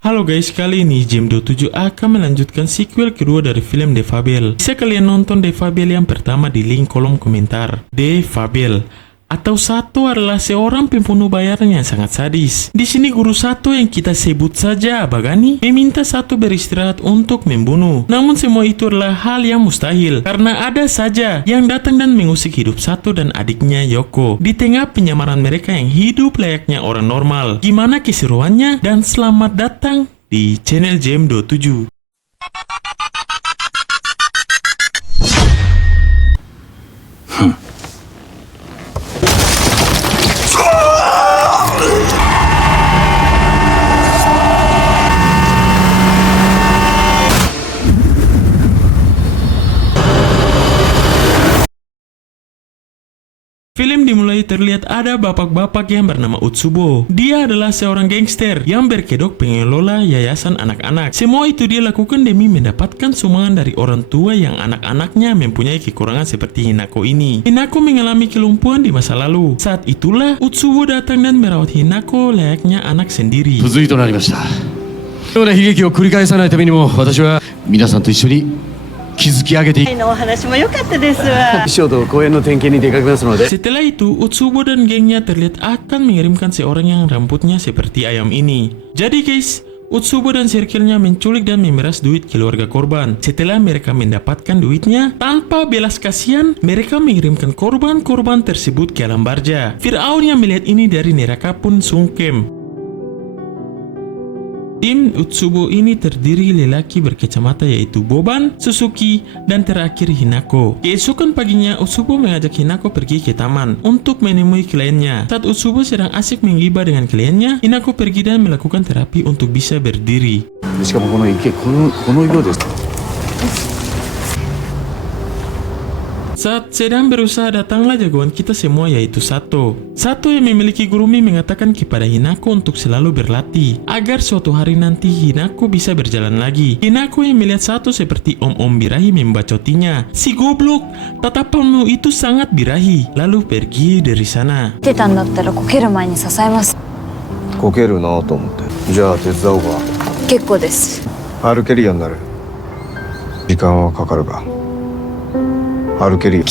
Halo guys, kali ini Jam27 akan melanjutkan sequel kedua dari film The Fable. Bisa kalian nonton The Fable yang pertama di link kolom komentar. The Fable atau Sato adalah seorang pembunuh bayaran yang sangat sadis. Di sini guru Sato yang kita sebut saja Abagani meminta Sato beristirahat untuk membunuh. Namun semua itu adalah hal yang mustahil karena ada saja yang datang dan mengusik hidup Sato dan adiknya Yoko. Di tengah penyamaran mereka yang hidup layaknya orang normal. Gimana keseruannya? Dan selamat datang di channel Jam27. Film dimulai terlihat ada bapak-bapak yang bernama Utsubo. Dia adalah seorang gangster yang berkedok pengelola yayasan anak-anak. Semua itu dia lakukan demi mendapatkan sumbangan dari orang tua yang anak-anaknya mempunyai kekurangan seperti Hinako ini. Hinako mengalami kelumpuhan di masa lalu. Saat itulah Utsubo datang dan merawat Hinako layaknya anak sendiri. 不随となりました。このような悲劇を繰り返さないためにも、私は皆さんと一緒に築き上げていく。お話も良かったですわ。師匠と公園の点検に出かけますので。 Setelah itu, Utsubo dan gengnya terlihat akan mengirimkan seorang yang rambutnya seperti ayam ini. Jadi guys, Utsubo dan circle-nya menculik dan memeras duit keluarga korban. Setelah mereka mendapatkan duitnya, tanpa belas kasihan, mereka mengirimkan korban-korban tersebut ke alam barja. Fir'aun yang melihat ini dari neraka pun sungkem. Tim Utsubo ini terdiri lelaki berkacamata yaitu Boban, Suzuki, dan terakhir Hinako. Keesokan paginya, Utsubo mengajak Hinako pergi ke taman untuk menemui kliennya. Saat Utsubo sedang asik menggibah dengan kliennya, Hinako pergi dan melakukan terapi untuk bisa berdiri. しかもこの池、この色です。 Saat sedang berusaha datanglah jagoan kita semua yaitu Sato. Sato yang memiliki gurumi mengatakan kepada Hinako untuk selalu berlatih agar suatu hari nanti Hinako bisa berjalan lagi. Hinako yang melihat Sato seperti om-om birahi membacotinya. Si goblok, tatapanmu itu sangat birahi. Lalu pergi dari sana. 言ってたんだったらこける前に支えます。こけるなと思ってじゃあ手伝おうか結構です。歩けるようになる時間はかかるが歩けるよ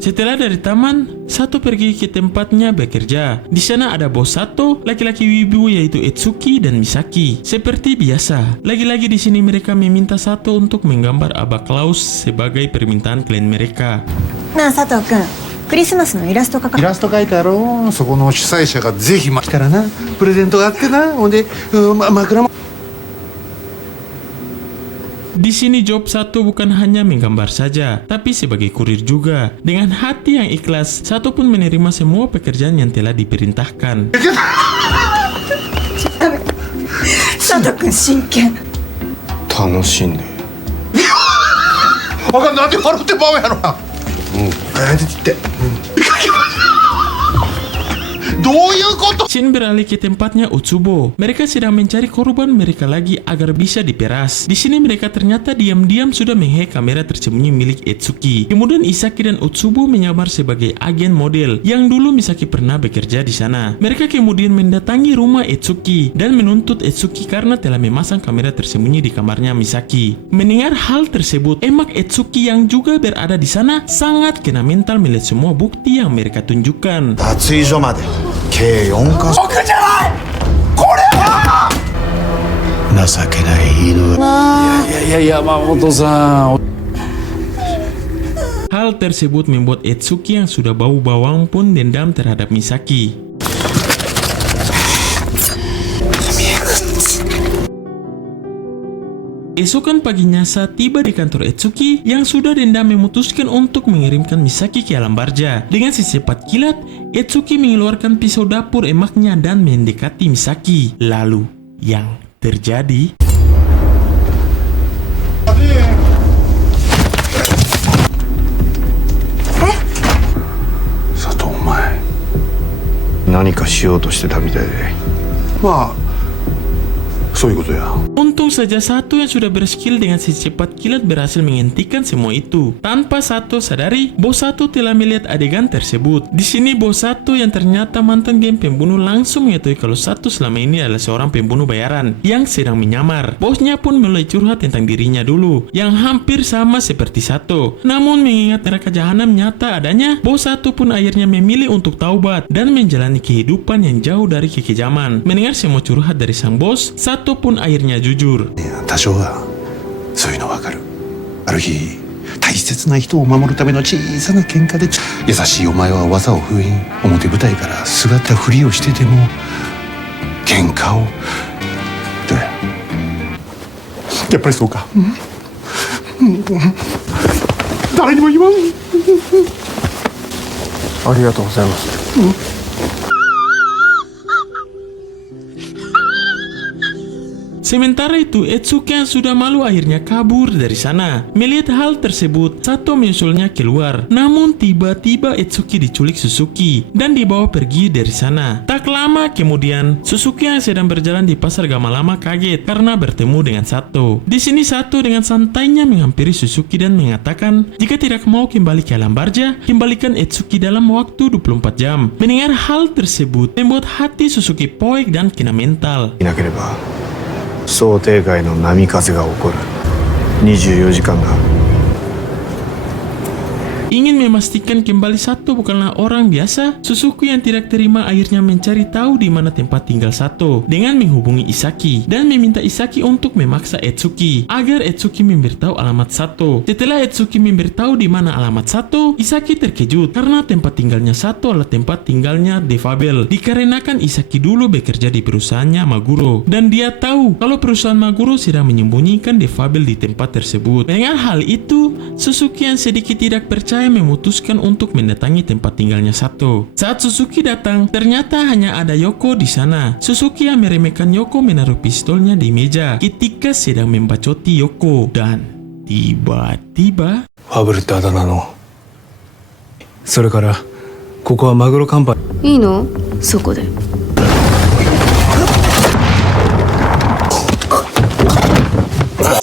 Setelah dari taman, Sato pergi ke tempatnya bekerja. Di sana ada bos Sato, laki-laki wibu yaitu Etsuki dan Misaki. Seperti biasa, lagi-lagi di sini mereka meminta Sato untuk menggambar Abba Klaus sebagai permintaan klien mereka. なあ佐藤君、クリスマスのイラスト描かイラスト描いてあろう。そこの主催者がぜひ来たらなプレゼントがあってな。ほんで、枕も Di sini job Sato bukan hanya menggambar saja, tapi sebagai kurir juga. Dengan hati yang ikhlas, Sato pun menerima semua pekerjaan yang telah diperintahkan. 佐藤君真剣。楽しんでわかんなんで笑ってまうやろな。出てきて、どういうこと？ Shin beralih ke tempatnya Utsubo. Mereka sedang mencari korban mereka lagi agar bisa diperas. Di sini mereka ternyata diam-diam sudah menghack kamera tersembunyi milik Etsuki. Kemudian Isaki dan Utsubo menyamar sebagai agen model yang dulu Misaki pernah bekerja di sana. Mereka kemudian mendatangi rumah Etsuki dan menuntut Etsuki karena telah memasang kamera tersembunyi di kamarnya Misaki. Mendengar hal tersebut, emak Etsuki yang juga berada di sana sangat kena mental melihat semua bukti yang mereka tunjukkan. 脱衣所まで計4か所。僕じゃない。これは情けない犬。いやいや、山本さん。 Hal tersebut membuat Etsuki yang sudah bau bawang pun dendam terhadap Misaki. Esokan paginya saat tiba di kantor Etsuki yang sudah dendam memutuskan untuk mengirimkan Misaki ke alam barja. Dengan secepat kilat, Etsuki mengeluarkan pisau dapur emaknya dan mendekati Misaki. Lalu, yang terjadi... 佐藤お前何かしようとしてたみたいでまあそういうことや。 Untung saja Sato yang sudah berskill dengan secepat kilat berhasil menghentikan semua itu. Tanpa Sato sadari, bos Sato telah melihat adegan tersebut. Di sini bos Sato yang ternyata mantan geng pembunuh langsung mengetahui kalau Sato selama ini adalah seorang pembunuh bayaran yang sedang menyamar. Bosnya pun mulai curhat tentang dirinya dulu, yang hampir sama seperti Sato. Namun mengingat neraka jahanam nyata adanya, bos Sato pun akhirnya memilih untuk taubat dan menjalani kehidupan yang jauh dari kekejaman. Mendengar semua curhat dari sang bos, Sato pun akhirnya jujur. 多少はそういうのわかる。ある日大切な人を守るための小さな喧嘩で優しいお前は技を封印、表舞台から姿振りをしてでも喧嘩を。どうや、やっぱりそうか。誰にも言わん。ありがとうございます。 Sementara itu, Etsuki yang sudah malu akhirnya kabur dari sana. Melihat hal tersebut, Sato menyusulnya keluar. Namun tiba-tiba Etsuki diculik Suzuki dan dibawa pergi dari sana. Tak lama kemudian, Suzuki yang sedang berjalan di pasar Gamalama kaget karena bertemu dengan Sato. Di sini Sato dengan santainya menghampiri Suzuki dan mengatakan, jika tidak mau kembali ke alam barja, kembalikan Etsuki dalam waktu 24 jam. Mendengar hal tersebut membuat hati Suzuki poek dan kena mental. いなければ想定外の波風が起こる。24時間が Ingin memastikan kembali Sato bukanlah orang biasa, Suzuki yang tidak terima akhirnya mencari tahu di mana tempat tinggal Sato dengan menghubungi Isaki dan meminta Isaki untuk memaksa Etsuki agar Etsuki memberitahu alamat Sato. Setelah Etsuki memberitahu di mana alamat Sato, Isaki terkejut karena tempat tinggalnya Sato adalah tempat tinggalnya Defabel. Dikarenakan Isaki dulu bekerja di perusahaannya Maguro dan dia tahu kalau perusahaan Maguro sedang menyembunyikan Defabel di tempat tersebut. Dengan hal itu, Suzuki yang sedikit tidak percaya memutuskan untuk mendatangi tempat tinggalnya Sato. Saat Suzuki datang, ternyata hanya ada Yoko di sana. Suzuki yang meremehkan Yoko menaruh pistolnya di meja ketika sedang membacoti Yoko dan tiba-tiba ファブルってあだ名の。それからここはマグロカンパニー。いいのそこで。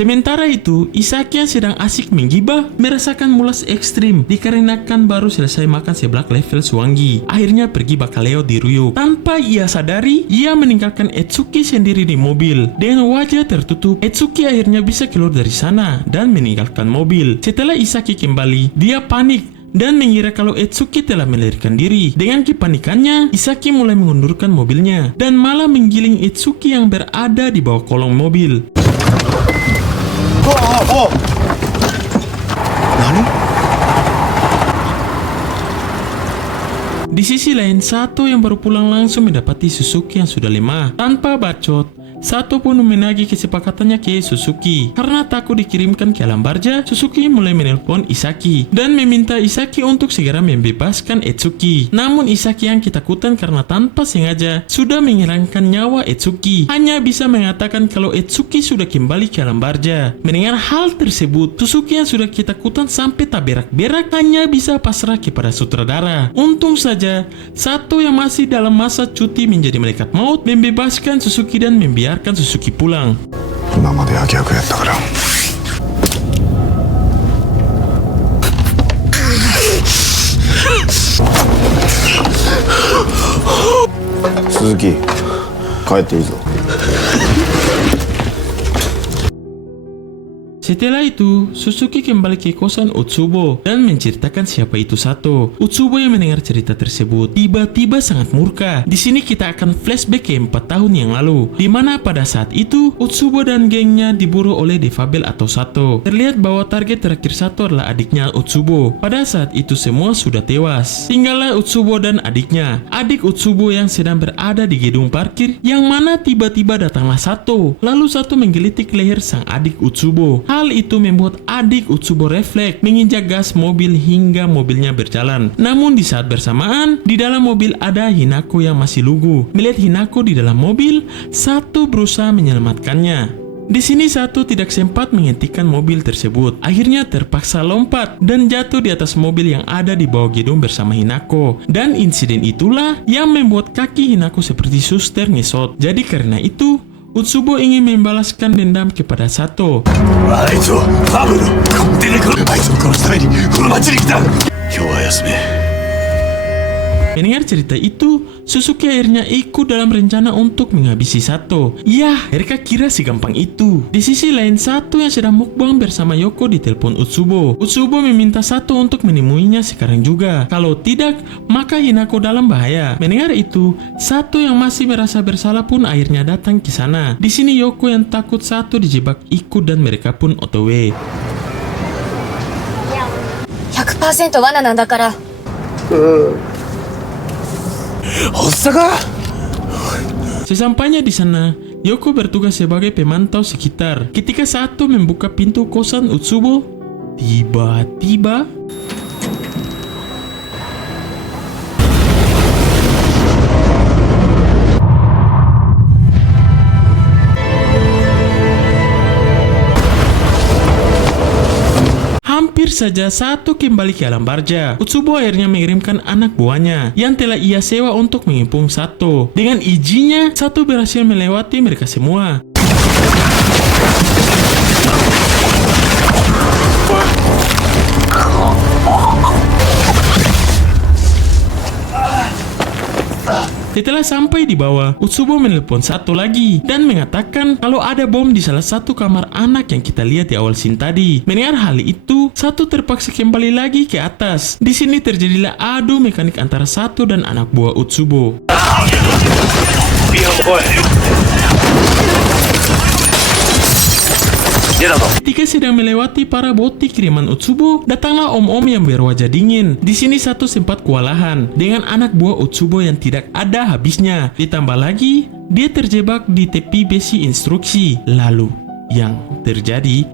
Sementara itu, Isaki yang sedang asik menggibah merasakan mulas ekstrim dikarenakan baru selesai makan seblak level Suwangi. Akhirnya pergi Bakaleo di Ryuk. Tanpa ia sadari, ia meninggalkan Etsuki sendiri di mobil. Dengan wajah tertutup, Etsuki akhirnya bisa keluar dari sana dan meninggalkan mobil. Setelah Isaki kembali, dia panik dan mengira kalau Etsuki telah melarikan diri. Dengan kepanikannya, Isaki mulai mengundurkan mobilnya dan malah menggiling Etsuki yang berada di bawah kolong mobil. Di sisi lain, Sato yang baru pulang langsung mendapati Suzuki yang sudah lemah. Tanpa bacot, Sato pun menagih kesepakatannya ke Suzuki. Karena takut dikirimkan ke alam barja, Suzuki mulai menelpon Isaki dan meminta Isaki untuk segera membebaskan Etsuki. Namun Isaki yang ketakutan karena tanpa sengaja sudah menghilangkan nyawa Etsuki, hanya bisa mengatakan kalau Etsuki sudah kembali ke alam barja. Mendengar hal tersebut, Suzuki yang sudah ketakutan sampai tak berak-berak hanya bisa pasrah kepada sutradara. Untung saja, Sato yang masih dalam masa cuti menjadi malaikat maut membebaskan Suzuki dan membiarkan Suzuki pulang. 今まで悪役やったから。鈴木、帰っていいぞ。 Setelah itu, Suzuki kembali ke kosan Utsubo dan menceritakan siapa itu Sato. Utsubo yang mendengar cerita tersebut tiba-tiba sangat murka. Di sini kita akan flashback ke 4 tahun yang lalu, di mana pada saat itu Utsubo dan gengnya diburu oleh Defabel atau Sato. Terlihat bahwa target terakhir Sato adalah adiknya Utsubo. Pada saat itu semua sudah tewas. Tinggallah Utsubo dan adiknya. Adik Utsubo yang sedang berada di gedung parkir, yang mana tiba-tiba datanglah Sato. Lalu Sato menggelitik leher sang adik Utsubo. Hal itu membuat adik Utsubo refleks, menginjak gas mobil hingga mobilnya berjalan. Namun di saat bersamaan, di dalam mobil ada Hinako yang masih lugu. Melihat Hinako di dalam mobil, Sato berusaha menyelamatkannya. Di sini Sato tidak sempat menghentikan mobil tersebut. Akhirnya terpaksa lompat dan jatuh di atas mobil yang ada di bawah gedung bersama Hinako. Dan insiden itulah yang membuat kaki Hinako seperti suster ngesot. Jadi karena itu, Utsubo ingin membalaskan dendam kepada Sato. あいつをパブル出てくるあいつを殺すためにこの町に来た今日は休め Mendengar cerita itu, Suzuki akhirnya ikut dalam rencana untuk menghabisi Sato. Ya, mereka kira segampang itu. Di sisi lain, Sato yang sedang mukbang bersama Yoko ditelepon Utsubo. Utsubo meminta Sato untuk menemuinya sekarang juga. Kalau tidak, maka Hinako dalam bahaya. Mendengar itu, Sato yang masih merasa bersalah pun akhirnya datang ke sana. Di sini Yoko yang takut Sato dijebak ikut dan mereka pun OTW. 100% 罠なんだから。 Sesampainya di sana, Yoko bertugas sebagai pemantau sekitar. Ketika Sato membuka pintu kosan Utsubo, tiba-tiba hampir saja Sato kembali ke alam barja. Utsubo akhirnya mengirimkan anak buahnya yang telah ia sewa untuk mengepung Sato. Dengan izinnya, Sato berhasil melewati mereka semua. Setelah sampai di bawah, Utsubo menelpon Sato lagi dan mengatakan kalau ada bom di salah satu kamar anak yang kita lihat di awal scene tadi. Mendengar hal itu, Sato terpaksa kembali lagi ke atas. Di sini terjadilah adu mekanik antara Sato dan anak buah Utsubo. Ketika sedang melewati para boti kiriman Utsubo, datanglah om-om yang berwajah dingin. Di sini Sato sempat kewalahan dengan anak buah Utsubo yang tidak ada habisnya. Ditambah lagi, dia terjebak di tepi besi instruksi. Lalu, yang terjadi...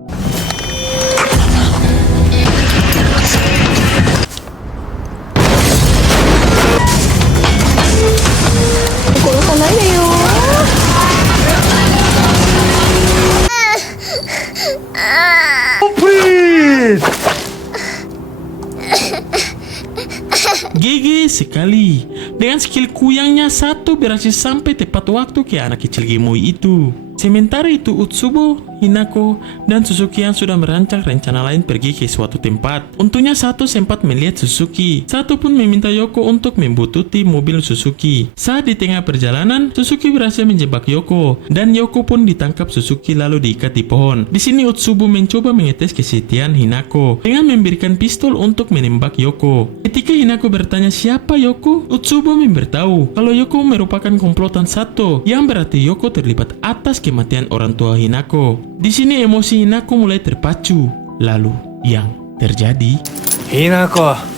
GG sekali. Dengan skill kuyangnya, Sato berhasil sampai tepat waktu ke anak kecil Gemui itu. Sementara itu Utsubo, Hinako, dan Suzuki yang sudah merancang rencana lain pergi ke suatu tempat. Untungnya Sato sempat melihat Suzuki. Sato pun meminta Yoko untuk membututi mobil Suzuki. Saat di tengah perjalanan, Suzuki berhasil menjebak Yoko, dan Yoko pun ditangkap Suzuki lalu diikat di pohon. Di sini Utsubo mencoba mengetes kesetiaan Hinako dengan memberikan pistol untuk menembak Yoko. Ketika Hinako bertanya siapa Yoko, Utsubo memberitahu kalau Yoko merupakan komplotan Sato, yang berarti Yoko terlibat atas kematian orang tua Hinako. Di sini emosi Hinako mulai terpacu. Lalu yang terjadi? Hinako.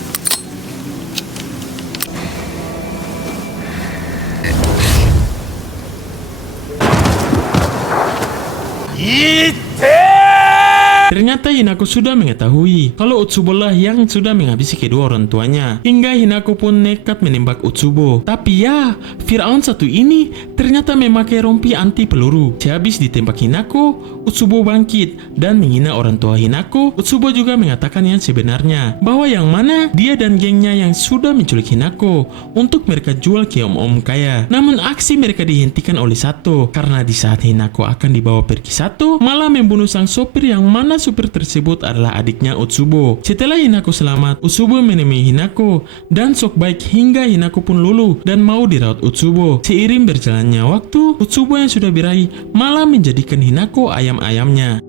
Ternyata Hinako sudah mengetahui kalau Utsubo lah yang sudah menghabisi kedua orang tuanya. Hingga Hinako pun nekat menembak Utsubo. Tapi ya, Firaun satu ini ternyata memakai rompi anti peluru. Sehabis ditembak Hinako, Utsubo bangkit dan menghina orang tua Hinako. Utsubo juga mengatakan yang sebenarnya, bahwa yang mana dia dan gengnya yang sudah menculik Hinako untuk mereka jual ke om-om kaya. Namun aksi mereka dihentikan oleh Sato, karena di saat Hinako akan dibawa pergi, Sato malah membunuh sang sopir yang mana supir tersebut adalah adiknya Utsubo. Setelah Hinako selamat, Utsubo menemui Hinako dan sok baik hingga Hinako pun luluh dan mau dirawat Utsubo. Seiring berjalannya waktu, Utsubo yang sudah birahi malah menjadikan Hinako ayam-ayamnya.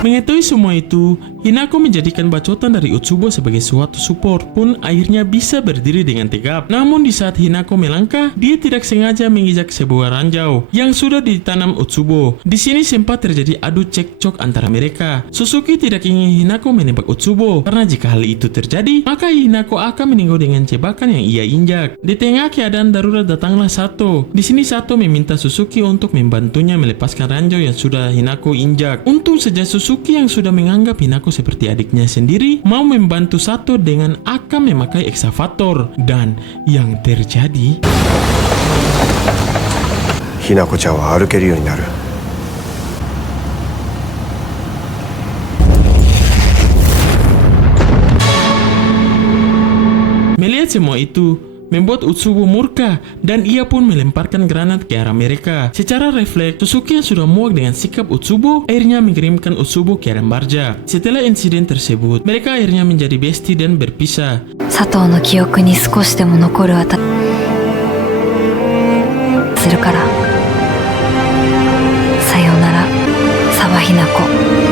Mengetahui semua itu, Hinako menjadikan bacotan dari Utsubo sebagai suatu support pun akhirnya bisa berdiri dengan tegap. Namun di saat Hinako melangkah, dia tidak sengaja menginjak sebuah ranjau yang sudah ditanam Utsubo. Di sini sempat terjadi adu cekcok antara mereka. Suzuki tidak ingin Hinako menembak Utsubo, karena jika hal itu terjadi, maka Hinako akan meninggal dengan jebakan yang ia injak. Di tengah keadaan darurat datanglah Sato. Di sini Sato meminta Suzuki untuk membantunya melepaskan ranjau yang sudah Hinako injak. Untung saja Suzuki yang sudah menganggap Hinako seperti adiknya sendiri mau membantu Sato dengan akan memakai eksavator. Dan yang terjadi, Hinako-chan wa arukeru you ni naru. melihat Melihat semua itu, membuat Utsubo murka dan ia pun melemparkan granat ke arah mereka. Secara refleks, Tosuke yang sudah muak dengan sikap Utsubo akhirnya mengirimkan Utsubo ke dalam barja. Setelah insiden tersebut, mereka akhirnya menjadi bestie dan berpisah. 佐藤の記憶に少しでも残るするからさようなら沢ひな子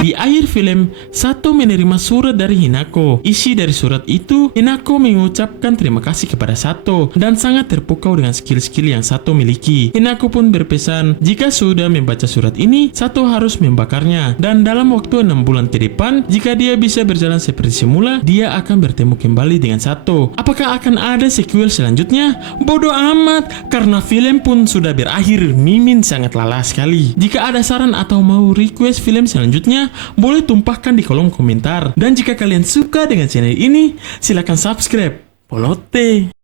Di akhir film, Sato menerima surat dari Hinako. Isi dari surat itu, Hinako mengucapkan terima kasih kepada Sato dan sangat terpukau dengan skill-skill yang Sato miliki. Hinako pun berpesan, jika sudah membaca surat ini, Sato harus membakarnya. Dan dalam waktu 6 bulan ke depan, jika dia bisa berjalan seperti semula, dia akan bertemu kembali dengan Sato. Apakah akan ada sequel selanjutnya? Bodoh amat, karena film pun sudah berakhir. Mimin sangat lelah sekali. Jika ada saran atau mau request film selanjutnya, boleh tumpahkan di kolom komentar. Dan jika kalian suka dengan channel ini, silakan subscribe. Polote!